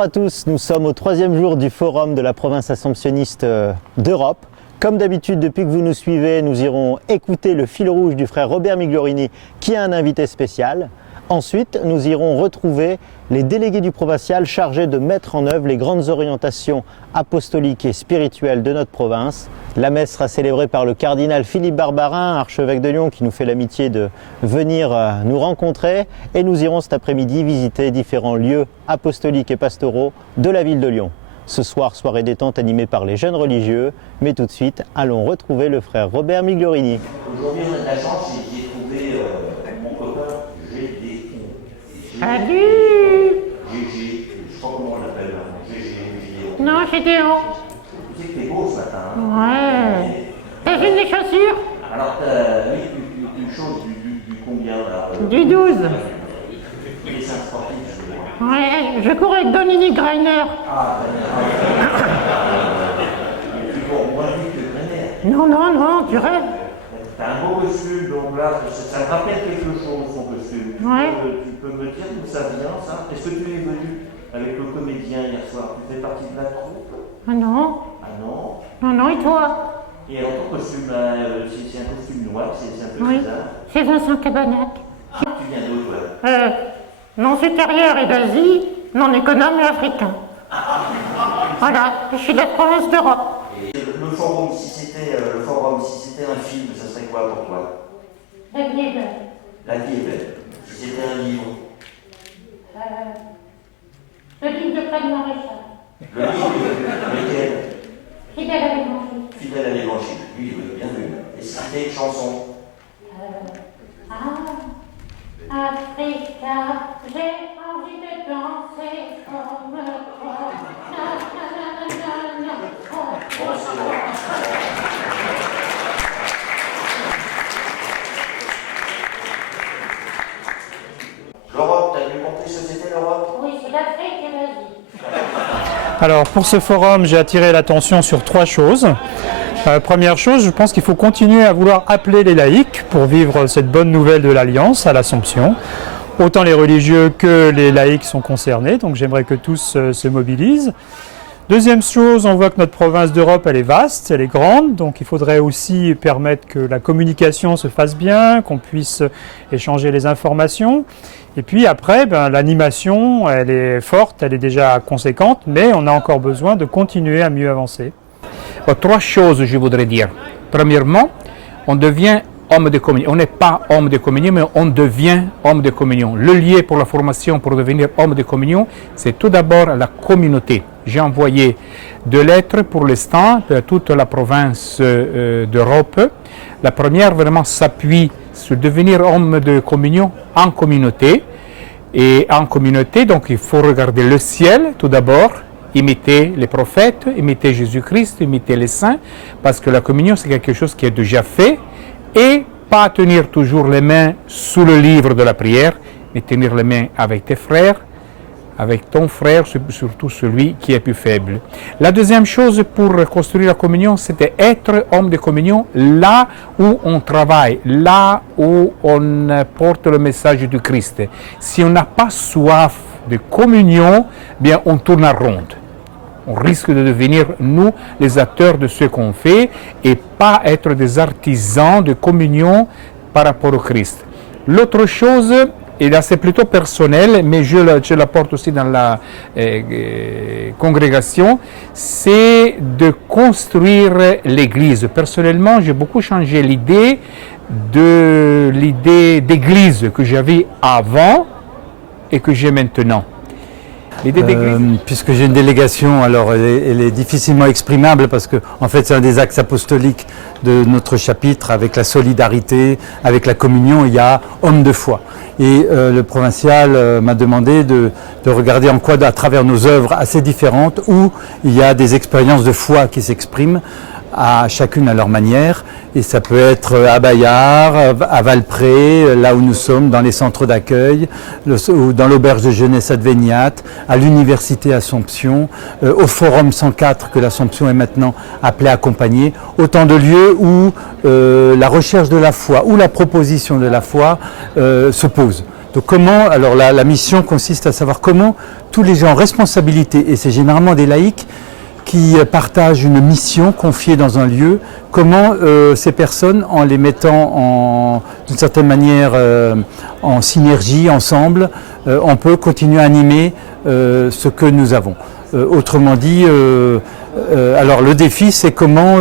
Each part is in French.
Bonjour à tous, nous sommes au 3e jour du forum de la province assomptionniste d'Europe. Comme d'habitude, depuis que vous nous suivez, nous irons écouter le fil rouge du frère Robert Migliorini qui a un invité spécial. Ensuite, nous irons retrouver les délégués du provincial chargés de mettre en œuvre les grandes orientations apostoliques et spirituelles de notre province. La messe sera célébrée par le cardinal Philippe Barbarin, archevêque de Lyon, qui nous fait l'amitié de venir nous rencontrer. Et nous irons cet après-midi visiter différents lieux apostoliques et pastoraux de la ville de Lyon. Ce soir, soirée détente animée par les jeunes religieux. Mais tout de suite, allons retrouver le frère Robert Migliorini. Aujourd'hui, on a de la chance, j'ai trouvé mon copain GD. Salut! GG, je sais pas comment on l'appelle, GG. Non, Gédéon. Tu sais que t'es beau ce matin. Ouais. T'as vu les chaussures? Alors, oui, tu choses du combien là Du 12. Les 5 sportifs, je veux dire. Ouais, je cours avec Dominique Greiner. Tu cours moins vite que Greiner. Non, tu rêves. T'as un beau costume, donc là, ça me rappelle quelque chose, son costume. Ouais. Tu peux me dire d'où ça vient, ça? Est-ce que tu es venu avec le comédien hier soir? Tu fais partie de la troupe? Ah non? Ah non? Non, et toi? Et alors ton costume, c'est un costume noir, c'est un peu Oui. bizarre. C'est Vincent Cabanac. Tu viens d'où, toi? Non supérieur et d'Asie, non économe et africain. Voilà, je suis de la province d'Europe. Et le forum, si c'était un film, ça serait quoi pour toi? La vie est belle. La vie est belle. Si c'était un livre? Le livre de Claude Maréchal. Le livre, lequel? Fidèle à l'évangile. Fidèle à l'évangile. Oui, bien vu. Et si c'était une chanson? Africa, j'ai envie de danser comme toi. L'Europe, t'as bien compris ce que c'était l'Europe? Oui, c'est l'Afrique et l'Asie. Alors pour ce forum, j'ai attiré l'attention sur 3 choses. Première chose, je pense qu'il faut continuer à vouloir appeler les laïcs pour vivre cette bonne nouvelle de l'Alliance à l'Assomption. Autant les religieux que les laïcs sont concernés, donc j'aimerais que tous se mobilisent. Deuxième chose, on voit que notre province d'Europe, elle est vaste, elle est grande, donc il faudrait aussi permettre que la communication se fasse bien, qu'on puisse échanger les informations. Et puis après, l'animation, elle est forte, elle est déjà conséquente, mais on a encore besoin de continuer à mieux avancer. 3 choses, je voudrais dire. Premièrement, on devient homme de communion. On n'est pas homme de communion, mais on devient homme de communion. Le lieu pour la formation, pour devenir homme de communion, c'est tout d'abord la communauté. J'ai envoyé 2 lettres pour l'instant de toute la province d'Europe. La première vraiment s'appuie sur devenir homme de communion en communauté. Et en communauté, donc il faut regarder le ciel tout d'abord, imiter les prophètes, imiter Jésus-Christ, imiter les saints, parce que la communion c'est quelque chose qui est déjà fait, et pas tenir toujours les mains sous le livre de la prière, mais tenir les mains avec tes frères, avec ton frère, surtout celui qui est plus faible. La deuxième chose pour construire la communion, c'était être homme de communion là où on travaille, là où on porte le message du Christ. Si on n'a pas soif de communion, bien on tourne en ronde. On risque de devenir, nous, les acteurs de ce qu'on fait et pas être des artisans de communion par rapport au Christ. L'autre chose, et là c'est plutôt personnel, mais je l'apporte aussi dans la congrégation, c'est de construire l'Église. Personnellement, j'ai beaucoup changé l'idée d'église que j'avais avant et que j'ai maintenant. Puisque j'ai une délégation, alors elle est difficilement exprimable parce que en fait c'est un des axes apostoliques de notre chapitre avec la solidarité, avec la communion, il y a homme de foi. Et le provincial m'a demandé de regarder en quoi, à travers nos œuvres assez différentes, où il y a des expériences de foi qui s'expriment à chacune à leur manière, et ça peut être à Bayard, à Valpré, là où nous sommes, dans les centres d'accueil, ou dans l'auberge de jeunesse Advéniat, à l'université Assomption, au Forum 104 que l'Assomption est maintenant appelée à accompagner, autant de lieux où la recherche de la foi ou la proposition de la foi se pose. Donc comment, alors la mission consiste à savoir comment tous les gens en responsabilité, et c'est généralement des laïcs qui partagent une mission confiée dans un lieu, comment ces personnes, en les mettant d'une certaine manière en synergie, ensemble, on peut continuer à animer ce que nous avons. Autrement dit, alors le défi, c'est comment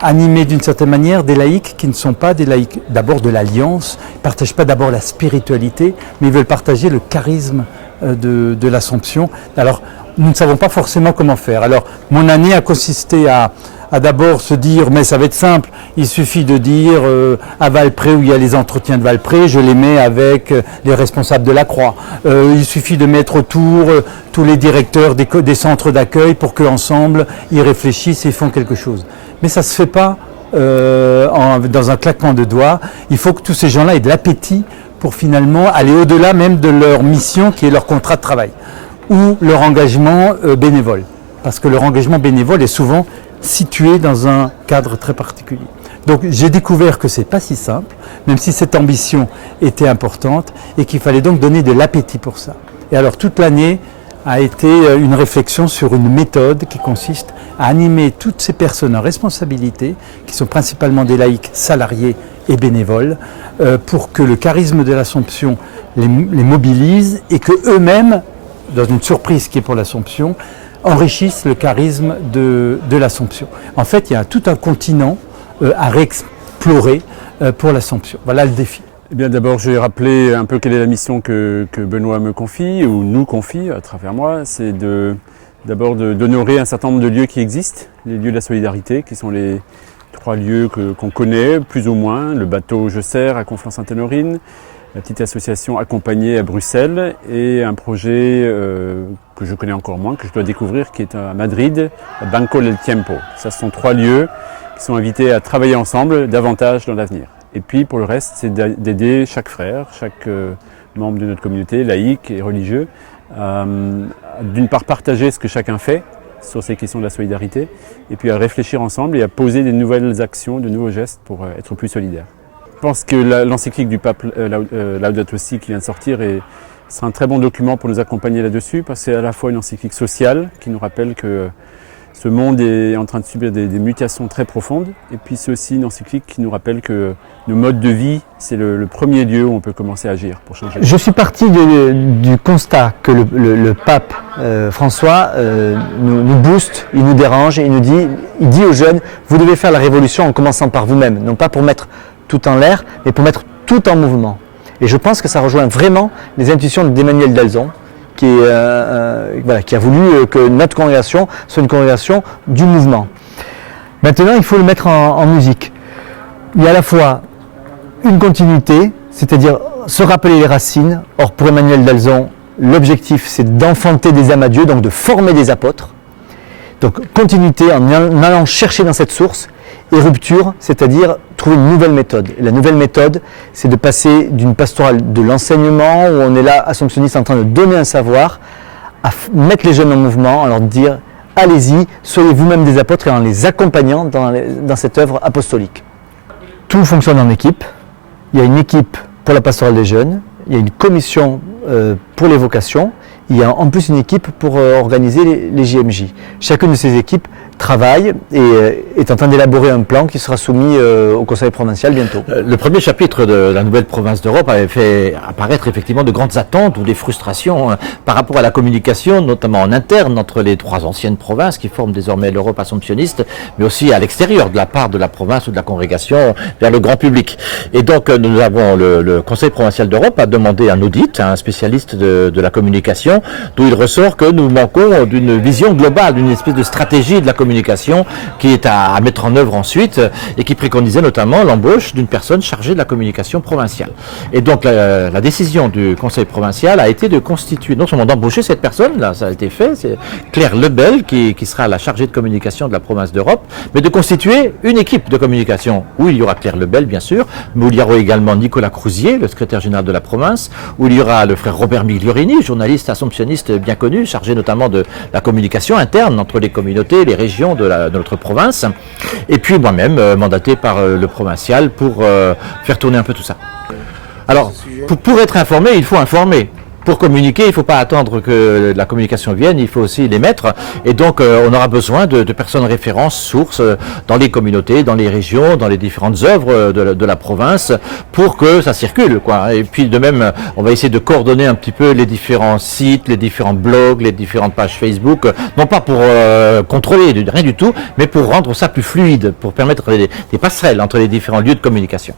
animer d'une certaine manière des laïcs qui ne sont pas des laïcs d'abord de l'Alliance, ils ne partagent pas d'abord la spiritualité, mais ils veulent partager le charisme de l'Assomption. Alors, nous ne savons pas forcément comment faire. Alors, mon année a consisté à d'abord se dire, mais ça va être simple, il suffit de dire à Valpré, où il y a les entretiens de Valpré, je les mets avec les responsables de la Croix. Il suffit de mettre autour tous les directeurs des centres d'accueil pour qu'ensemble, ils réfléchissent et font quelque chose. Mais ça ne se fait pas dans un claquement de doigts. Il faut que tous ces gens-là aient de l'appétit pour finalement aller au-delà même de leur mission qui est leur contrat de travail ou leur engagement bénévole. Parce que leur engagement bénévole est souvent situé dans un cadre très particulier. Donc j'ai découvert que c'est pas si simple, même si cette ambition était importante et qu'il fallait donc donner de l'appétit pour ça. Et alors toute l'année a été une réflexion sur une méthode qui consiste à animer toutes ces personnes en responsabilité, qui sont principalement des laïcs salariés et bénévoles, pour que le charisme de l'Assomption les mobilise et que eux-mêmes, dans une surprise qui est pour l'Assomption, enrichissent le charisme de l'Assomption. En fait, il y a tout un continent à réexplorer pour l'Assomption. Voilà le défi. Eh bien, d'abord, je vais rappeler un peu quelle est la mission que Benoît me confie, ou nous confie à travers moi. C'est d'abord d'honorer un certain nombre de lieux qui existent, les lieux de la solidarité, qui sont les 3 lieux qu'on connaît, plus ou moins. Le bateau Je Sers à Conflans-Sainte-Honorine, la petite association Accompagnée à Bruxelles, et un projet que je connais encore moins, que je dois découvrir, qui est à Madrid, à Banco del Tiempo. Ça, ce sont 3 lieux qui sont invités à travailler ensemble davantage dans l'avenir. Et puis pour le reste, c'est d'aider chaque frère, chaque membre de notre communauté, laïque et religieux, d'une part partager ce que chacun fait sur ces questions de la solidarité, et puis à réfléchir ensemble et à poser des nouvelles actions, de nouveaux gestes pour être plus solidaires. Je pense que l'encyclique du pape Laudato Si qui vient de sortir sera un très bon document pour nous accompagner là-dessus, parce que c'est à la fois une encyclique sociale qui nous rappelle que ce monde est en train de subir des mutations très profondes, et puis c'est aussi une encyclique qui nous rappelle que nos modes de vie, c'est le premier lieu où on peut commencer à agir pour changer. Je suis parti du constat que le pape François nous booste, il nous dérange, et il dit aux jeunes, vous devez faire la révolution en commençant par vous-même, non pas pour mettre tout en l'air, mais pour mettre tout en mouvement. Et je pense que ça rejoint vraiment les intuitions d'Emmanuel Delzon, qui a voulu que notre congrégation soit une congrégation du mouvement. Maintenant, il faut le mettre en musique. Il y a à la fois une continuité, c'est-à-dire se rappeler les racines. Or, pour Emmanuel Delzon, l'objectif, c'est d'enfanter des âmes à Dieu, donc de former des apôtres. Donc, continuité en allant chercher dans cette source, et rupture, c'est-à-dire trouver une nouvelle méthode. Et la nouvelle méthode, c'est de passer d'une pastorale de l'enseignement, où on est là, assomptionniste, en train de donner un savoir, à mettre les jeunes en mouvement, à leur dire « Allez-y, soyez vous-même des apôtres » et en les accompagnant dans cette œuvre apostolique. Tout fonctionne en équipe. Il y a une équipe pour la pastorale des jeunes, il y a une commission pour les vocations, il y a en plus une équipe pour organiser les JMJ. Chacune de ces équipes travaille et est en train d'élaborer un plan qui sera soumis au Conseil provincial bientôt. Le premier chapitre de la nouvelle province d'Europe avait fait apparaître effectivement de grandes attentes ou des frustrations par rapport à la communication, notamment en interne entre les 3 anciennes provinces qui forment désormais l'Europe assomptionniste, mais aussi à l'extérieur de la part de la province ou de la congrégation vers le grand public. Et donc nous avons le Conseil provincial d'Europe a demandé un audit à un spécialiste de la communication, d'où il ressort que nous manquons d'une vision globale, d'une espèce de stratégie de la communication qui est à mettre en œuvre ensuite et qui préconisait notamment l'embauche d'une personne chargée de la communication provinciale. Et donc la décision du Conseil provincial a été de constituer, non seulement d'embaucher cette personne, là ça a été fait, c'est Claire Lebel qui sera la chargée de communication de la province d'Europe, mais de constituer une équipe de communication où il y aura Claire Lebel bien sûr, mais où il y aura également Nicolas Crousier, le secrétaire général de la province, où il y aura le frère Robert Migliorini, journaliste assomptionniste bien connu, chargé notamment de la communication interne entre les communautés, les régions de notre province, et puis moi-même mandaté par le provincial pour faire tourner un peu tout ça. Alors, pour être informé, il faut informer. Pour communiquer, il ne faut pas attendre que la communication vienne, il faut aussi l'émettre. Et donc, on aura besoin de personnes références, sources, dans les communautés, dans les régions, dans les différentes œuvres de la province, pour que ça circule, quoi. Et puis, de même, on va essayer de coordonner un petit peu les différents sites, les différents blogs, les différentes pages Facebook, non pas pour contrôler, rien du tout, mais pour rendre ça plus fluide, pour permettre des passerelles entre les différents lieux de communication.